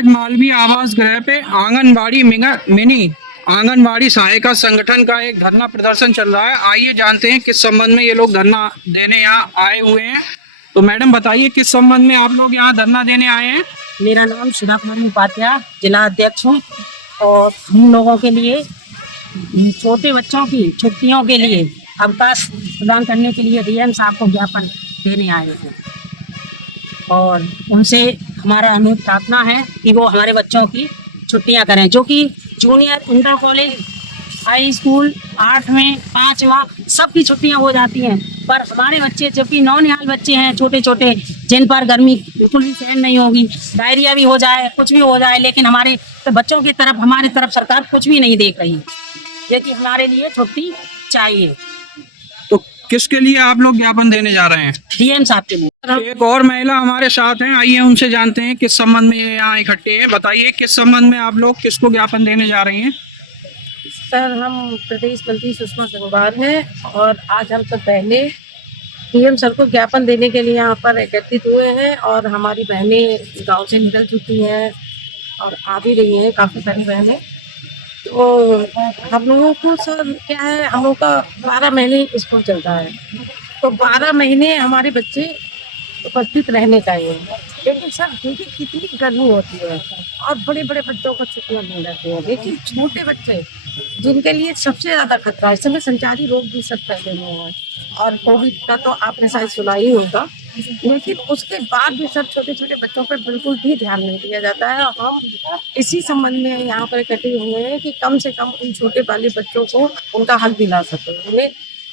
आज मालवीय आवास गृह पे आंगनबाड़ी मिनी आंगनबाड़ी सहायिका संगठन का एक धरना प्रदर्शन चल रहा है। आइए जानते हैं किस संबंध में ये लोग धरना देने यहाँ आए हुए हैं। तो मैडम बताइए किस संबंध में आप लोग यहाँ धरना देने आए हैं। मेरा नाम सुधा कुमारी उपाध्याय, जिला अध्यक्ष हूँ। और हम लोगों के लिए छोटे बच्चों की छुट्टियों के लिए अवकाश प्रदान करने के लिए डीएम साहब को ज्ञापन देने आए हैं और उनसे हमारा अनुरोध प्रार्थना है कि वो हमारे बच्चों की छुट्टियां करें, जो कि junior, inter college, high school, 8वें, 5वां सबकी छुट्टियां हो जाती हैं। पर हमारे बच्चे, जबकि नौनिहाल बच्चे हैं छोटे छोटे, जिन पर गर्मी बिल्कुल भी सहन नहीं होगी, डायरिया भी हो जाए, कुछ भी हो जाए, लेकिन हमारे बच्चों की तरफ, हमारी तरफ सरकार कुछ भी नहीं देख रही, क्योंकि हमारे लिए छुट्टी चाहिए। तो किसके लिए आप लोग ज्ञापन देने जा रहे हैं। डीएम साहब के लिए। एक और महिला हमारे साथ हैं, आइए उनसे जानते हैं किस संबंध में ये यहाँ इकट्ठे हैं। बताइए किस संबंध में आप लोग किसको ज्ञापन देने जा रही हैं। सर, हम प्रदेश मंत्री सुषमा गंगवार हैं और आज हम सब बहनें डीएम सर को ज्ञापन देने के लिए यहाँ पर एकत्रित हुए हैं। और हमारी बहनें गांव से निकल चुकी हैं और आ भी रही हैं, काफ़ी सारी बहनें। तो हम लोगों को सर क्या है, हम लोग का 12 महीने स्कूल चलता है, तो 12 महीने हमारे बच्चे उपस्थित रहने चाहिए। लेकिन सर देखिए कितनी गर्मी होती है और बड़े बड़े बच्चों को छुट्टियां मिल जाती है, लेकिन छोटे बच्चे जिनके लिए सबसे ज़्यादा खतरा है, इस समय संचारी रोग भी सब फैले हुए हैं और कोविड का तो आपने शायद सुना ही होगा। लेकिन उसके बाद भी सब छोटे छोटे बच्चों पर बिल्कुल भी ध्यान नहीं दिया जाता है। और हम इसी संबंध में यहाँ पर इकट्ठे हुए हैं कि कम से कम उन छोटे वाले बच्चों को उनका हक दिला सके, उन्हें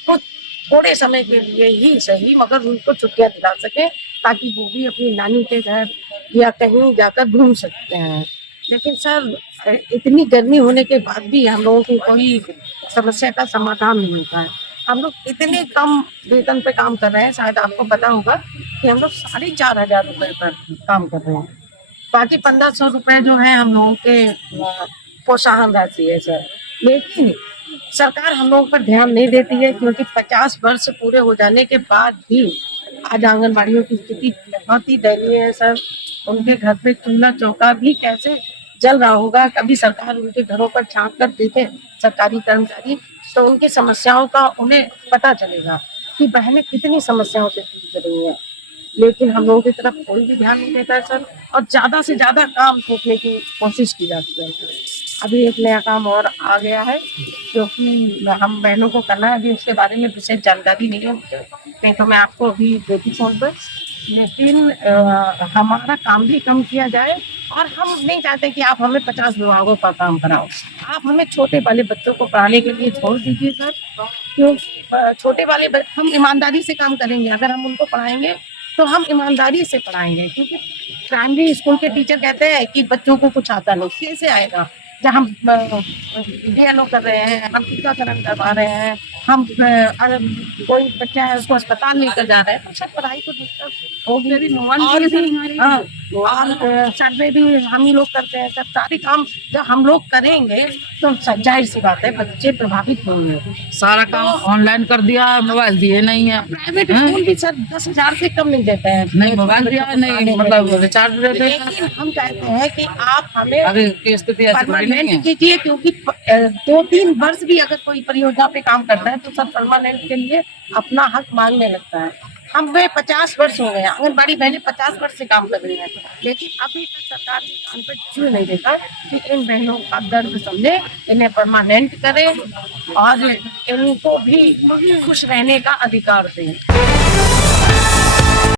कुछ थोड़े समय के लिए ही सही मगर उनको छुट्टियाँ दिला सके, ताकि वो भी अपनी नानी के घर या कहीं जाकर घूम सकते हैं। लेकिन सर इतनी गर्मी होने के बाद भी हम लोगों को कोई समस्या का समाधान नहीं होता है। हम लोग इतने कम वेतन पे काम कर रहे हैं, शायद आपको पता होगा कि हम लोग 4,500 रुपये पर काम कर रहे हैं। बाकी 1,500 रुपये जो है हम लोगों के प्रोत्साहन राशि है सर। लेकिन सरकार हम लोगों पर ध्यान नहीं देती है, क्योंकि 50 वर्ष पूरे हो जाने के बाद भी आज आंगनबाड़ियों की स्थिति बहुत ही दयनीय है सर। उनके घर पे चूल्हा चौका भी कैसे जल रहा होगा, कभी सरकार उनके घरों पर झांक कर देखे सरकारी कर्मचारी, तो उनकी समस्याओं का उन्हें पता चलेगा कि बहनें कितनी समस्याओं से जूझ रही हैं। लेकिन हम लोगों की तरफ कोई भी ध्यान नहीं देता है सर, और ज़्यादा से ज़्यादा काम थोपने की कोशिश की जाती है। अभी एक नया काम और आ गया है क्योंकि हम बहनों को करना है, अभी उसके बारे में विशेष जानकारी नहीं है मुझे, नहीं तो मैं आपको अभी देती फोन पर। लेकिन हमारा काम भी कम किया जाए और हम नहीं चाहते कि आप हमें 50 विभागों का काम कराओ। आप हमें छोटे वाले बच्चों को पढ़ाने के लिए छोड़ दीजिए सर, क्योंकि छोटे वाले हम ईमानदारी से काम करेंगे। अगर हम उनको पढ़ाएंगे तो हम ईमानदारी से पढ़ाएंगे, क्योंकि प्राइमरी स्कूल के टीचर कहते हैं कि बच्चों को कुछ आता नहीं, कैसे आएगा जब हम डीएलओ कर रहे हैं, हम टीकाकरण करवा रहे हैं, हम अगर कोई बच्चा है उसको अस्पताल लेकर जा रहे हैं, तो सब पढ़ाई तो डिस्टर्ब होगी। और सर्वे भी हम ही लोग करते हैं, सब सारे काम जब हम लोग करेंगे तो जाहिर सी बात है बच्चे प्रभावित होंगे। सारा काम ऑनलाइन कर दिया है, मोबाइल दिए नहीं है। प्राइवेट स्कूल भी सर 10,000 से कम नहीं देते हैं, नहीं मोबाइल दिया है, नहीं मतलब रिचार्ज देते हैं। लेकिन हम चाहते हैं कि आप हमें अभी की स्थिति ऐसी बड़ी नहीं है। परमानेंट कीजिए, क्योंकि 2-3 वर्ष भी अगर कोई परियोजना पे काम करता है तो सब परमानेंट के लिए अपना हक मांगने लगता है। हमें 50 वर्ष हो गए, आंगनबाड़ी बहनें 50 वर्ष से काम कर रही हैं, लेकिन अभी तक सरकार ने कान पर छू नहीं देखा कि इन बहनों का दर्द समझे, इन्हें परमानेंट करें और इनको भी खुश रहने का अधिकार दें।